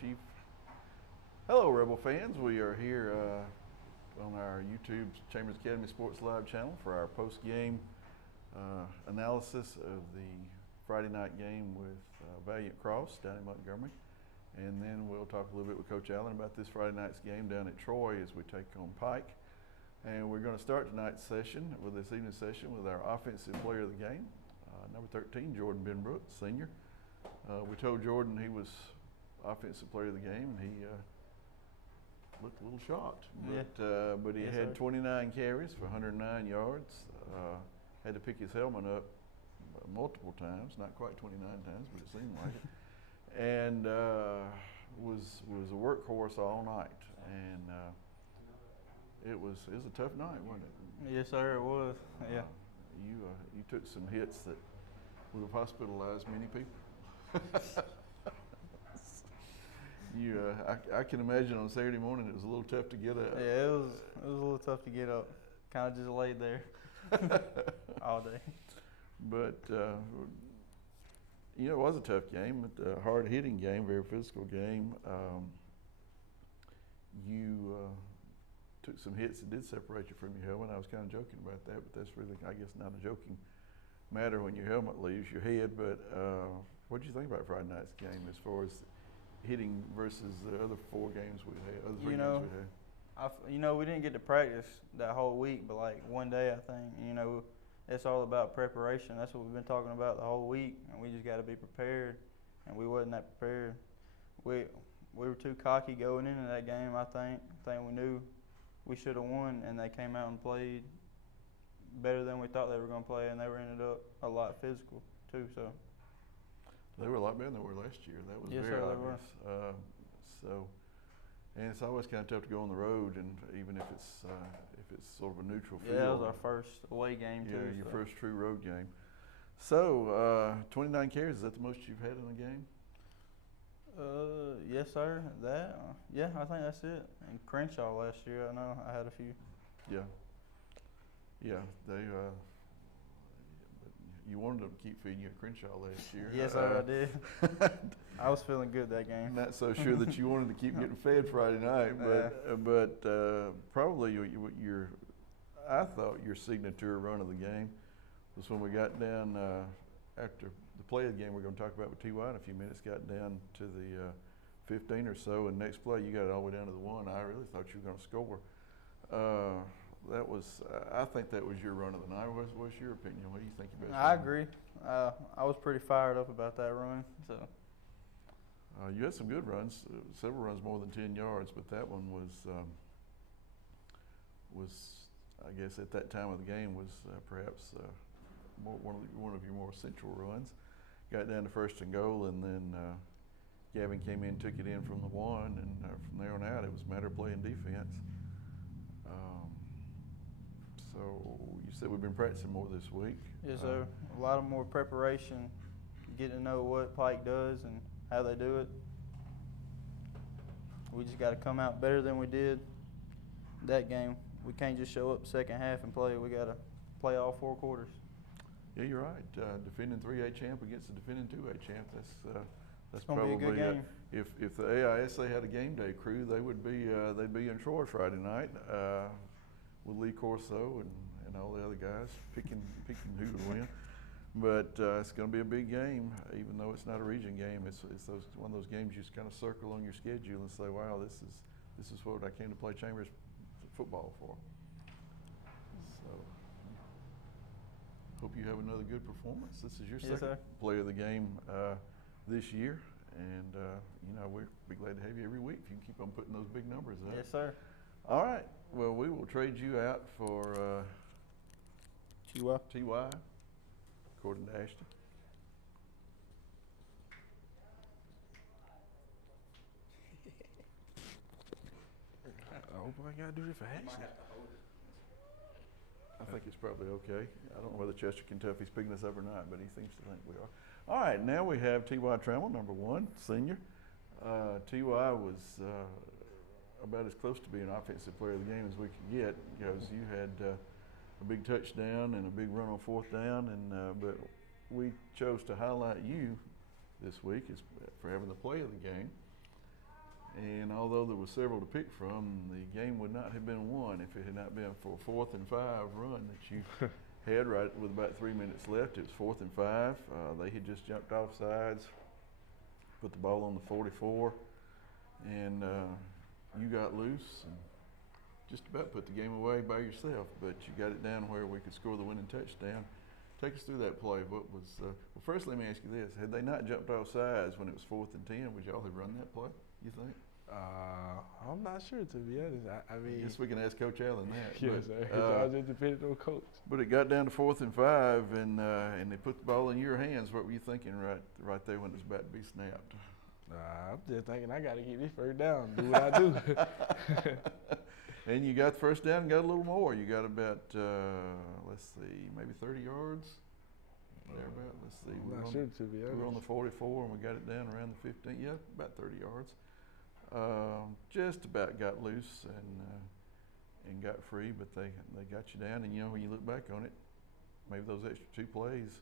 Chief. Hello, Rebel fans. We are here on our YouTube Chambers Academy Sports Live channel for our post-game analysis of the Friday night game with Valiant Cross down in Montgomery. And then we'll talk a little bit with Coach Allen about this Friday night's game down at Troy as we take on Pike. And we're going to start tonight's session, with this evening's session, with our offensive player of the game, number 13, Jordan Benbrook, senior. We told Jordan he was offensive player of the game, and he looked a little shocked. But he had 29 carries for 109 yards. Had to pick his helmet up multiple times, not quite 29 times, but it seemed like it. And was a workhorse all night. And it was a tough night, wasn't it? Yes, sir, it was. Yeah. You took some hits that would have hospitalized many people. I can imagine on Saturday morning it was a little tough to get up. Yeah, it was a little tough to get up. Kind of just laid there all day. But it was a tough game, a hard-hitting game, very physical game. You took some hits that did separate you from your helmet. I was kind of joking about that, but that's really, I guess, not a joking matter when your helmet leaves your head. But what did you think about Friday night's game as far as hitting versus the other four games we had, other three games we had? We didn't get to practice that whole week, but like one day, I think, it's all about preparation. That's what we've been talking about the whole week, and we just got to be prepared, and we wasn't that prepared. We were too cocky going into that game, I think. We knew we should have won, and they came out and played better than we thought they were going to play, and they were ended up a lot physical too. So they were a lot better than they were last year. That was very obvious. And it's always kind of tough to go on the road, and even if it's sort of a neutral field. Yeah, that was our first away game too. Yeah, your first true road game. So 29 carries, is that the most you've had in a game? Yes, sir. I think that's it. And Crenshaw last year, I know I had a few. Yeah. They. You wanted them to keep feeding you at Crenshaw last year. Yes, sir, I did. I was feeling good that game. Not so sure that you wanted to keep getting fed Friday night, but probably I thought your signature run of the game was when we got down after the play of the game we're going to talk about with T.Y. in a few minutes, got down to the 15 or so, and next play you got it all the way down to the 1. I really thought you were going to score. I think that was your run of the night. What's your opinion? What do you think about it? I agree. I was pretty fired up about that run. So you had some good runs, several runs more than 10 yards, but that one was I guess at that time of the game was perhaps one of your more central runs. Got down to 1st and goal, and then Gavin came in, took it in from the 1, and from there on out it was a matter of playing defense. So you said we've been practicing more this week. Yes, sir. A lot of more preparation, getting to know what Pike does and how they do it. We just got to come out better than we did that game. We can't just show up second half and play. We got to play all 4 quarters. Yeah, you're right. Defending 3A champ against the defending 2A champ. That's probably be a good game. If the AISA had a game day crew, they'd be in Troy Friday night. With Lee Corso and all the other guys picking who to win. But it's going to be a big game, even though it's not a region game. It's one of those games you just kind of circle on your schedule and say, wow, this is what I came to play Chambers football for. So hope you have another good performance. This is your second player of the game this year. And, we'll be glad to have you every week if you can keep on putting those big numbers up. Yes, sir. All right. Well, we will trade you out for T.Y., according to Ashton. I hope I got to do this for Ashton. I think it's probably okay. I don't know whether Chester Kentucky's picking us up or not, but he seems to think we are. All right. Now we have T.Y. Trammell, number 1, senior. T.Y. was about as close to being offensive player of the game as we could get, because you had a big touchdown and a big run on 4th down, and but we chose to highlight you this week for having the play of the game. And although there were several to pick from, the game would not have been won if it had not been for a 4th and 5 run that you had right with about 3 minutes left. It was 4th and 5. They had just jumped off sides, put the ball on the 44, and you got loose and just about put the game away by yourself. But you got it down where we could score the winning touchdown. Take us through that play. What was well? First, let me ask you this: had they not jumped off sides when it was 4th and 10, would y'all have run that play? You think? I'm not sure, to be honest. I mean, I guess we can ask Coach Allen that. yes, sir. It all just depended on coach. But it got down to 4th and 5, and they put the ball in your hands. What were you thinking right there when it was about to be snapped? I'm just thinking I got to get this first down, do what I do. And you got the first down and got a little more. You got about, let's see, maybe 30 yards thereabout. Let's see. I'm not sure, to be honest. We were on the 44 and we got it down around the 15. Yeah, about 30 yards. Just about got loose and got free, but they got you down. And you know, when you look back on it, maybe those extra 2 plays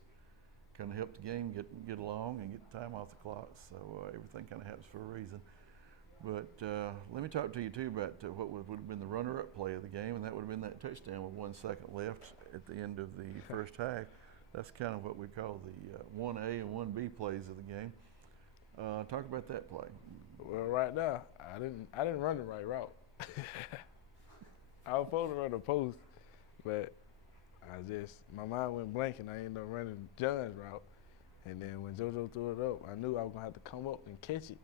kind of helped the game get along and get the time off the clock. So everything kind of happens for a reason. But let me talk to you too about what would have been the runner-up play of the game, and that would have been that touchdown with 1 second left at the end of the first half. That's kind of what we call the 1A and 1B plays of the game. Talk about that play. Well, right now, I didn't run the right route. I was supposed to run the post, but my mind went blank and I ended up running John's route. And then when JoJo threw it up, I knew I was gonna have to come up and catch it.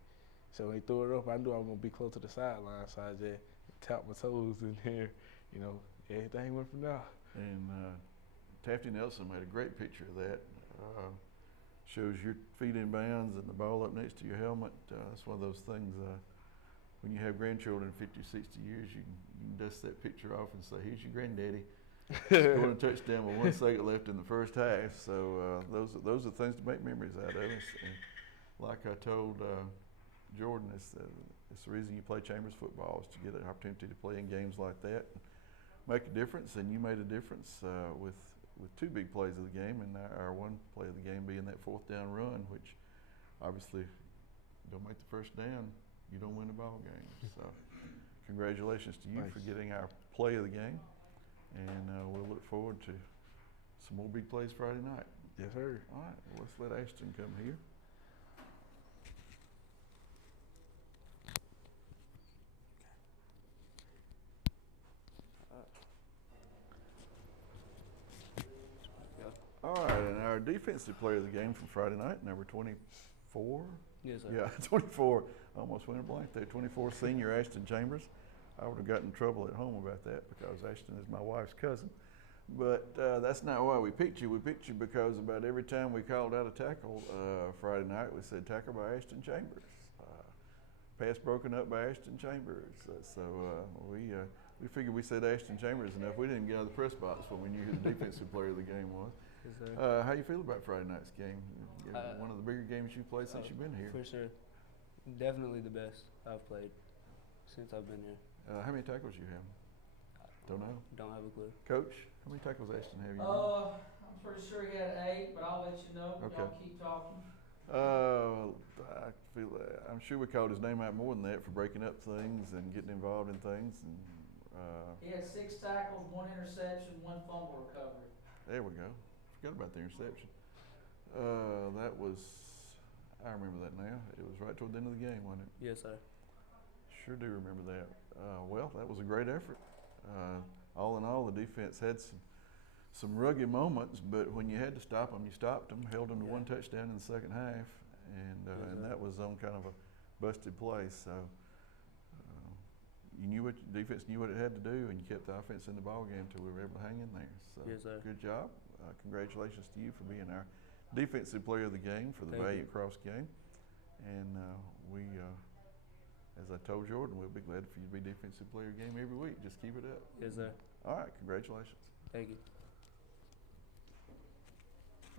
So when he threw it up, I knew I was gonna be close to the sideline, so I just tapped my toes in there. You know, everything went from there. And Tafty Nelson made a great picture of that. Shows your feet in bounds and the ball up next to your helmet. That's one of those things, when you have grandchildren in 50, 60 years, you can dust that picture off and say, here's your granddaddy. Scoring a touchdown with 1 second left in the first half. So those are things to make memories out of. And like I told Jordan, it's the reason you play Chambers football, is to get an opportunity to play in games like that and make a difference. And you made a difference with 2 big plays of the game, and our 1 play of the game being that 4th down run, which obviously don't make the first down, you don't win the ball game. So congratulations to you Thanks. for getting our play of the game, and we'll look forward to some more big plays Friday night. Yes, sir. All right, well, let's let Ashton come here. All right, and our defensive player of the game from Friday night, number 24. Yes, sir. Yeah, 24. Almost went a blank there. 24 senior Ashton Chambers. I would have gotten in trouble at home about that because Ashton is my wife's cousin. But that's not why we picked you. We picked you because about every time we called out a tackle Friday night, we said tackle by Ashton Chambers. Pass broken up by Ashton Chambers. So we figured we said Ashton Chambers enough. We didn't get out of the press box when we knew who the defensive player of the game was. Yes, sir. How you feel about Friday night's game? One of the bigger games you've played since you've been here. For sure. Definitely the best I've played since I've been here. How many tackles you have? Don't know. Don't have a clue. Coach, how many tackles Ashton have you? I'm pretty sure he had 8, but I'll let you know. Okay. Y'all keep talking. I feel I'm sure we called his name out more than that for breaking up things and getting involved in things. And He had 6 tackles, 1 interception, 1 fumble recovery. there we go. Forgot about the interception. That was, I remember that now. It was right toward the end of the game, wasn't it? Yes, sir. Sure do remember that. Well, that was a great effort. All in all, the defense had some rugged moments, but when you had to stop them, you stopped them, held them to 1 touchdown in the second half, and that was on kind of a busted play. So you knew what the defense knew what it had to do, and you kept the offense in the ball game until we were able to hang in there. So Yes, sir. good job. Congratulations to you for being our defensive player of the game for the Thank you. Valiant Cross game. And we, as I told Jordan, we'll be glad for you to be defensive player of the game every week. Just keep it up. Yes, sir. All right, congratulations. Thank you.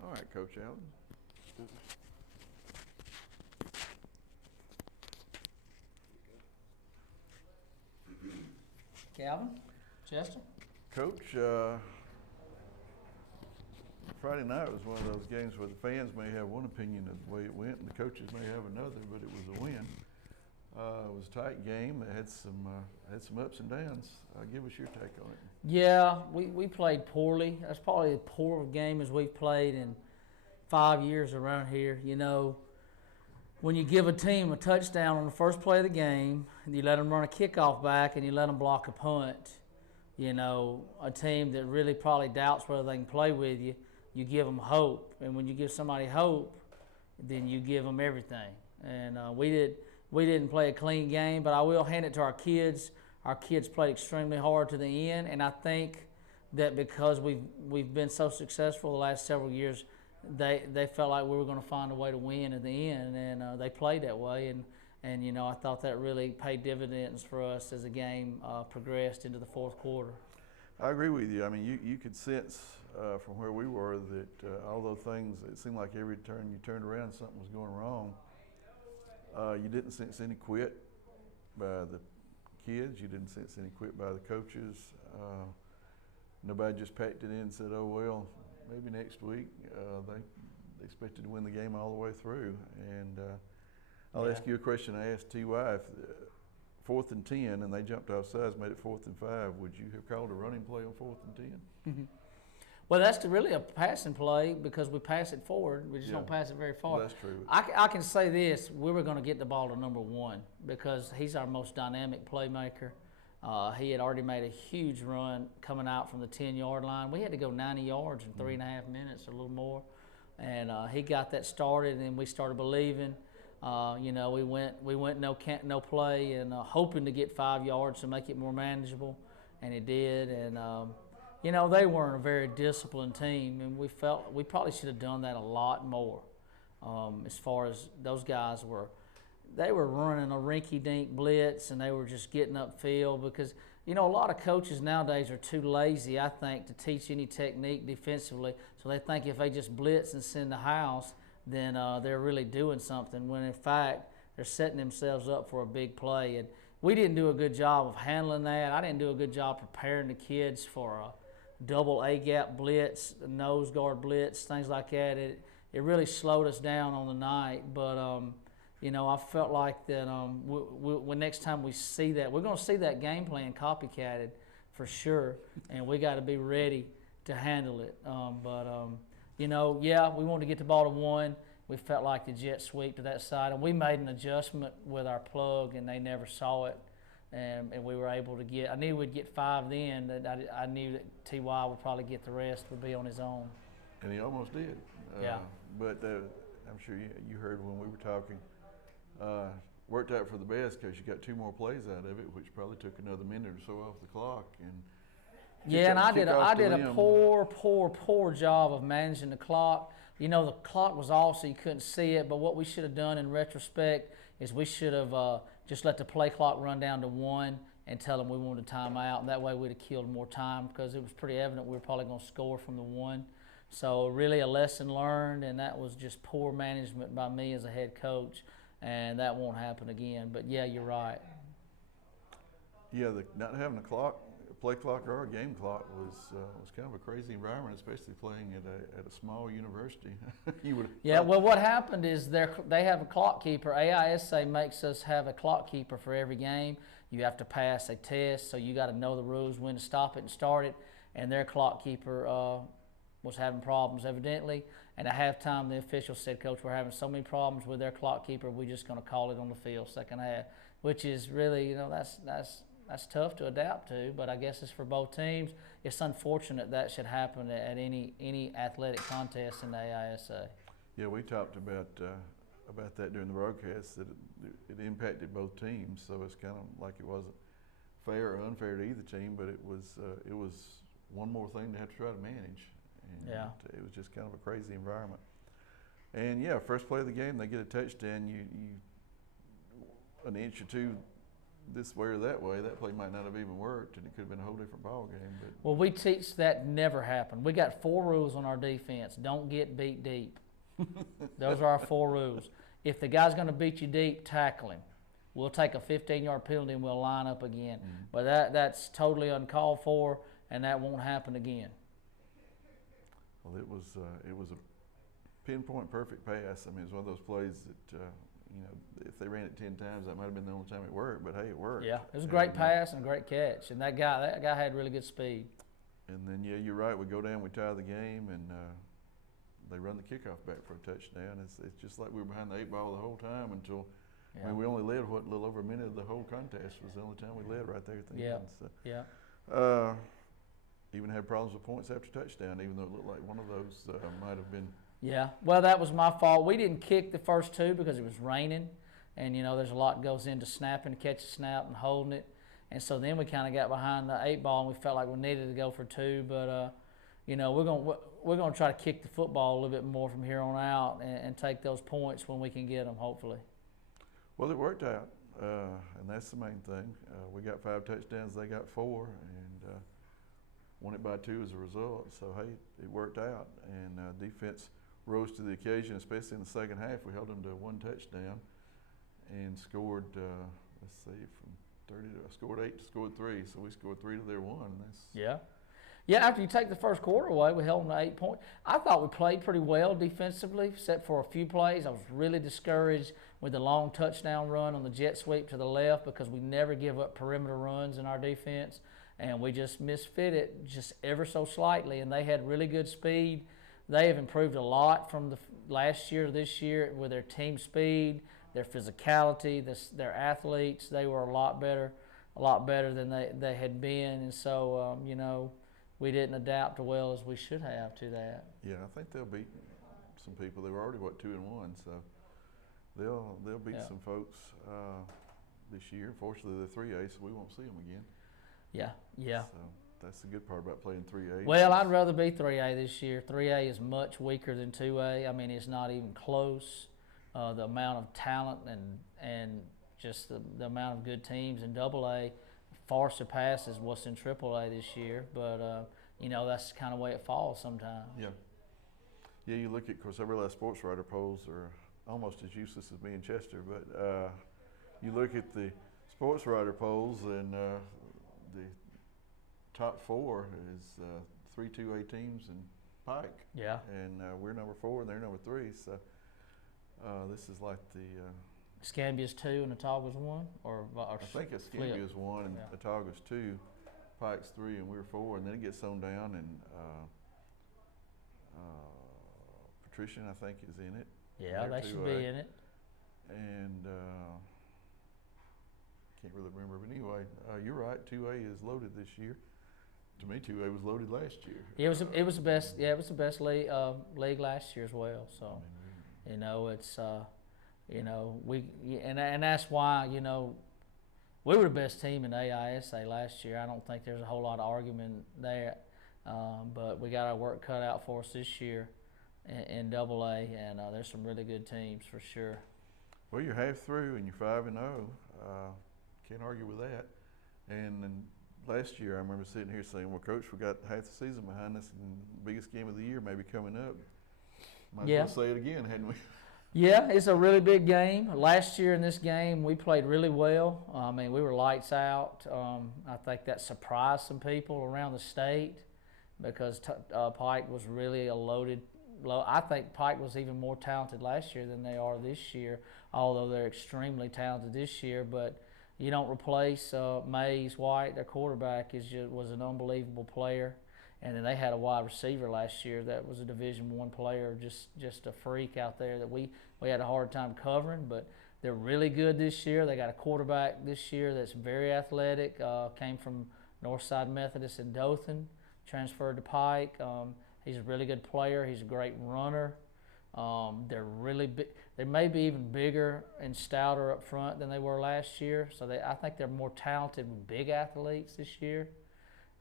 All right, Coach Allen. Calvin? Chester? Coach, Friday night was one of those games where the fans may have one opinion of the way it went and the coaches may have another, but it was a win. It was a tight game. It had some ups and downs. Give us your take on it. Yeah, we played poorly. That's probably as poor of a game as we've played in 5 years around here. You know, when you give a team a touchdown on the first play of the game, and you let them run a kickoff back, and you let them block a punt, you know, a team that really probably doubts whether they can play with you, you give them hope. And when you give somebody hope, then you give them everything. And we didn't play a clean game, but I will hand it to our kids. Our kids played extremely hard to the end, and I think that because we've been so successful the last several years, they felt like we were going to find a way to win at the end, and they played that way. And you know, I thought that really paid dividends for us as the game progressed into the fourth quarter. I agree with you. I mean, you could sense from where we were that although things, it seemed like every turn you turned around something was going wrong, you didn't sense any quit by the kids. You didn't sense any quit by the coaches. Nobody just packed it in and said, oh, well, maybe next week. They expected to win the game all the way through. And I'll ask you a question I asked T.Y. If 4th and 10 and they jumped off sides, made it 4th and 5, would you have called a running play on 4th and 10? Mm-hmm. Well, that's really a passing play because we pass it forward. We just don't pass it very far. Well, that's true. I can say this. We were going to get the ball to number 1 because he's our most dynamic playmaker. He had already made a huge run coming out from the 10-yard line. We had to go 90 yards in 3.5 minutes or a little more. And he got that started, and then we started believing. You know, we went no play and hoping to get 5 yards to make it more manageable, and it did. And you know, they weren't a very disciplined team, and we felt we probably should have done that a lot more. As far as those guys they were running a rinky-dink blitz, and they were just getting upfield because, you know, a lot of coaches nowadays are too lazy, I think, to teach any technique defensively. So they think if they just blitz and send the house, then they're really doing something, when in fact they're setting themselves up for a big play. And we didn't do a good job of handling that. I didn't do a good job preparing the kids for a double A-gap blitz, nose guard blitz, things like that. It really slowed us down on the night. But, you know, I felt like that when next time we see that, we're going to see that game plan copycatted for sure, and we got to be ready to handle it. You know, yeah, we wanted to get the ball to 1. We felt like the jet sweep to that side, and we made an adjustment with our plug, and they never saw it. And we were able to get, I knew we'd get 5 then, that I knew that T.Y. would probably get the rest, would be on his own. And he almost did. Yeah. But I'm sure you heard when we were talking, worked out for the best because you got 2 more plays out of it, which probably took another minute or so off the clock. And yeah, and I did a poor job of managing the clock. You know, the clock was off, so you couldn't see it. But what we should have done in retrospect is we should have just let the play clock run down to 1 and tell them we wanted a timeout. And that way we'd have killed more time because it was pretty evident we were probably going to score from the 1. So really a lesson learned, and that was just poor management by me as a head coach. And that won't happen again. But yeah, you're right. Yeah, not having a play clock or a game clock was kind of a crazy environment, especially playing at a small university. Well, what happened is they have a clock keeper. AISA makes us have a clock keeper for every game. You have to pass a test, so you got to know the rules, when to stop it and start it. And their clock keeper was having problems evidently. And at halftime, the official said, "Coach, we're having so many problems with their clock keeper. We're just going to call it on the field second half," which is really, you know, that's tough to adapt to. But I guess it's for both teams. It's unfortunate that should happen at any athletic contest in the AISA. Yeah, we talked about that during the broadcast, that it impacted both teams. So it's kind of like it wasn't fair or unfair to either team, but it was one more thing to have to try to manage. And yeah, it was just kind of a crazy environment. And yeah, first play of the game, they get a touchdown. You an inch or two this way or that way, that play might not have even worked, and it could have been a whole different ball game. But well, we teach that never happen. We got 4 rules on our defense. Don't get beat deep. Those are our 4 rules. If the guy's going to beat you deep, tackle him. We'll take a 15-yard penalty and we'll line up again. Mm-hmm. But that's totally uncalled for, and that won't happen again. Well, it was a pinpoint perfect pass. I mean, it was one of those plays that you know, if they ran it 10 times, that might have been the only time it worked. But hey, it worked. Yeah, it was a great And, pass and a great catch, and that guy had really good speed. And then yeah, you're right. We go down, we tie the game, and they run the kickoff back for a touchdown. It's just like we were behind the 8 ball the whole time until. Yeah. I mean, we only led a little over a minute of the whole contest. Was the only time we led right there at the Yeah. end. So, Yeah. even had problems with points after touchdown, even though it looked like one of those might have been. Yeah, well, that was my fault. We didn't kick the first 2 because it was raining, and you know there's a lot goes into snapping, catch a snap, and holding it, and so then we kind of got behind the 8 ball, and we felt like we needed to go for 2, but you know we're gonna try to kick the football a little bit more from here on out and take those points when we can get them, hopefully. Well, it worked out, and that's the main thing. We got 5 touchdowns, they got 4, and won it by 2 as a result. So hey, it worked out, and defense rose to the occasion, especially in the second half. We held them to 1 touchdown and scored, let's see, from 30 to, I scored 8 to scored 3. So we scored 3 to their 1. And that's Yeah. Yeah, after you take the first quarter away, we held them to 8 points. I thought we played pretty well defensively, except for a few plays. I was really discouraged with the long touchdown run on the jet sweep to the left because we never give up perimeter runs in our defense, and we just misfit it just ever so slightly, and they had really good speed. They have improved a lot from the last year to this year with their team speed, their physicality, their athletes. They were a lot better than they had been, and so, you know, we didn't adapt as well as we should have to that. yeah, I think they'll beat some people. They were already 2-1, so they'll beat Yeah. some folks this year. Fortunately, they're 3A, so we won't see them again. Yeah, yeah. So that's the good part about playing 3A. Well, I'd rather be 3A this year. 3A is much weaker than 2A. I mean, it's not even close. The amount of talent and just the amount of good teams in AA far surpasses what's in AAA this year. But, you know, that's kind of the way it falls sometimes. Yeah. Yeah, you look at, of course, I realize sports writer polls are almost as useless as me in Chester, but you look at the sports writer polls, and the top 4 is 3 2A teams and Pike. Yeah. And we're number 4 and they're number 3. So this is like the. Scambia's 2 and Ottauga's 1? I think Escambia's 1 and Yeah. Ottauga's 2, Pike's 3, and we're 4. And then it gets on down, and Patrician, I think, is in it. Yeah, They're they should 2A. be in it. And can't really remember, but anyway, you're right. 2A is loaded this year. To me, 2A was loaded last year. It was the best. Yeah, it was the best league last year as well. So, you know, it's you know and that's why, you know, we were the best team in AISA last year. I don't think there's a whole lot of argument there, but we got our work cut out for us this year in AA, and there's some really good teams for sure. Well, you're half through and you're 5-0. Can't argue with that. And then last year, I remember sitting here saying, "Well, Coach, we got half the season behind us, and the biggest game of the year maybe coming up." Might Yeah. as well say it again, hadn't we? Yeah, it's a really big game. Last year in this game, we played really well. I mean, we were lights out. I think that surprised some people around the state because Pike was really a loaded. I think Pike was even more talented last year than they are this year, although they're extremely talented this year. But you don't replace Mays White. Their quarterback was an unbelievable player. And then they had a wide receiver last year that was a Division I player, just a freak out there that we had a hard time covering. But they're really good this year. They got a quarterback this year that's very athletic. Came from Northside Methodist in Dothan, transferred to Pike. He's a really good player. He's a great runner. They're really big. They may be even bigger and stouter up front than they were last year. So I think they're more talented with big athletes this year.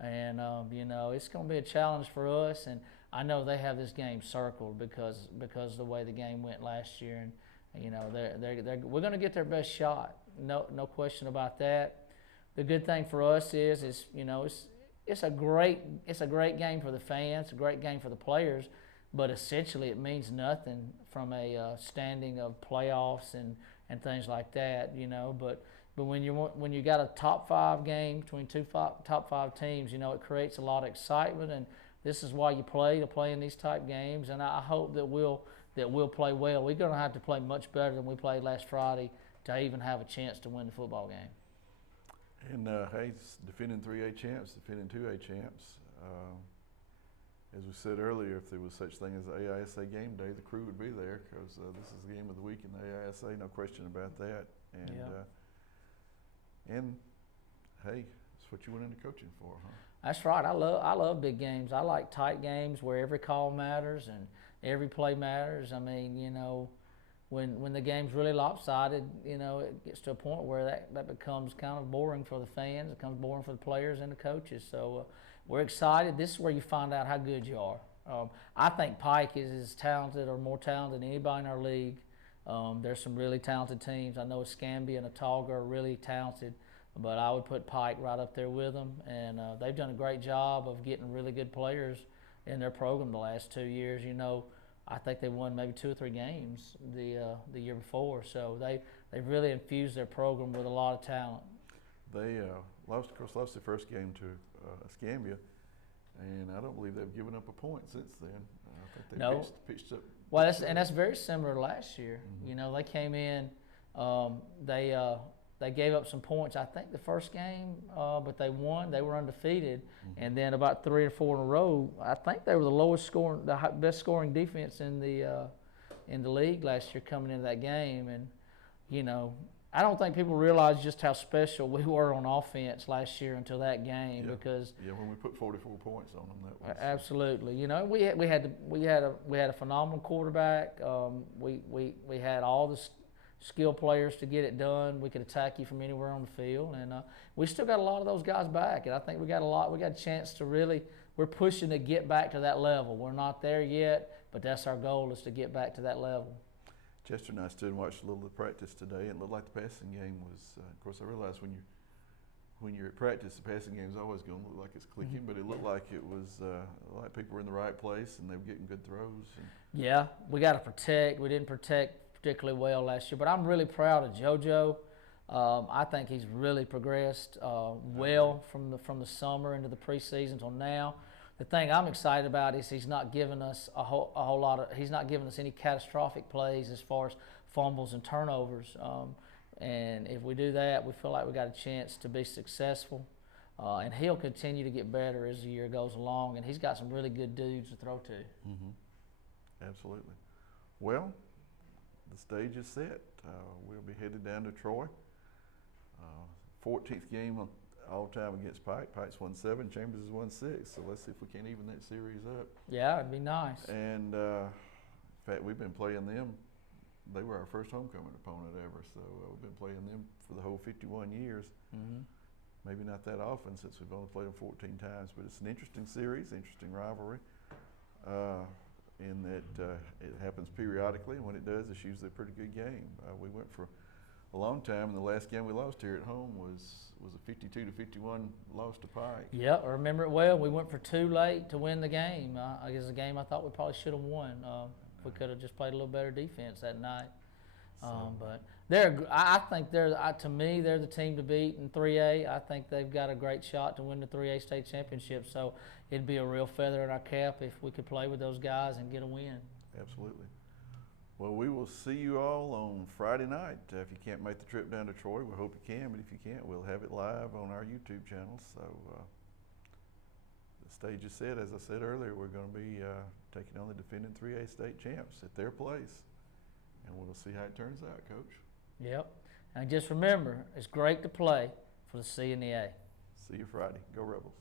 And, you know, it's going to be a challenge for us. And I know they have this game circled because of the way the game went last year. And, you know, we're going to get their best shot. No question about that. The good thing for us is you know, it's a great game for the fans, a great game for the players. But essentially it means nothing from a standing of playoffs and things like that, you know. But when you got a top 5 game between top 5 teams, you know, it creates a lot of excitement, and this is why you play in these type games. And I hope that we'll that we'll play well. We're going to have to play much better than we played last Friday to even have a chance to win the football game. And hey, it's defending 3A champs, defending 2A champs. As we said earlier, if there was such thing as AISA game day, the crew would be there because this is the game of the week in the AISA, no question about that. And and hey, it's what you went into coaching for, huh? That's right. I love big games. I like tight games where every call matters and every play matters. I mean, you know, when the game's really lopsided, you know, it gets to a point where that becomes kind of boring for the fans. It becomes boring for the players and the coaches. So we're excited. This is where you find out how good you are. I think Pike is as talented or more talented than anybody in our league. There's some really talented teams. I know Escambia and Autauga are really talented, but I would put Pike right up there with them. And they've done a great job of getting really good players in their program the last 2 years. You know, I think they won maybe 2 or 3 games the year before. So they've really infused their program with a lot of talent. They lost their first game to Escambia, and I don't believe they've given up a point since then. I think they pitched up. Well, that's very similar to last year. Mm-hmm. You know, they came in, they gave up some points, I think, the first game, but they won. They were undefeated, and then about 3 or 4 in a row, I think they were the best scoring defense in the league last year coming into that game. And you know, I don't think people realize just how special we were on offense last year until that game because when we put 44 points on them, that was absolutely. You know, we had a phenomenal quarterback. We had all the skill players to get it done. We could attack you from anywhere on the field, and we still got a lot of those guys back. And I think we got a chance to really. We're pushing to get back to that level. We're not there yet, but that's our goal, is to get back to that level. Chester and I stood and watched a little of the practice today, and it looked like the passing game was. Of course, I realized when you're at practice, the passing game is always going to look like it's clicking, but it looked like it was like people were in the right place and they were getting good throws. Yeah, we got to protect. We didn't protect particularly well last year, but I'm really proud of JoJo. I think he's really progressed well from the summer into the preseason till now. The thing I'm excited about is he's not giving us he's not giving us any catastrophic plays as far as fumbles and turnovers. And if we do that, we feel like we got a chance to be successful. And he'll continue to get better as the year goes along. And he's got some really good dudes to throw to. Mm-hmm. Absolutely. Well, the stage is set. We'll be headed down to Troy. 14th game all time against Pike. Pike's won 7, Chambers has won 6. So let's see if we can't even that series up. Yeah, it'd be nice. And in fact, we've been playing them. They were our first homecoming opponent ever. So we've been playing them for the whole 51 years. Mm-hmm. Maybe not that often since we've only played them 14 times, but it's an interesting series, interesting rivalry. In that it happens periodically, and when it does, it's usually a pretty good game. We went for a long time, and the last game we lost here at home was a 52-51 loss to Pike. Yeah, I remember it well. We went for 2 late to win the game. I guess a game I thought we probably should have won. If we could have just played a little better defense that night. But I think to me, they're the team to beat in 3A. I think they've got a great shot to win the 3A state championship. So it'd be a real feather in our cap if we could play with those guys and get a win. Absolutely. Well, we will see you all on Friday night. If you can't make the trip down to Troy, we hope you can. But if you can't, we'll have it live on our YouTube channel. So the stage is set. As I said earlier, we're going to be taking on the defending 3A state champs at their place. And we'll see how it turns out, Coach. Yep. And just remember, it's great to play for the C and the A. See you Friday. Go Rebels.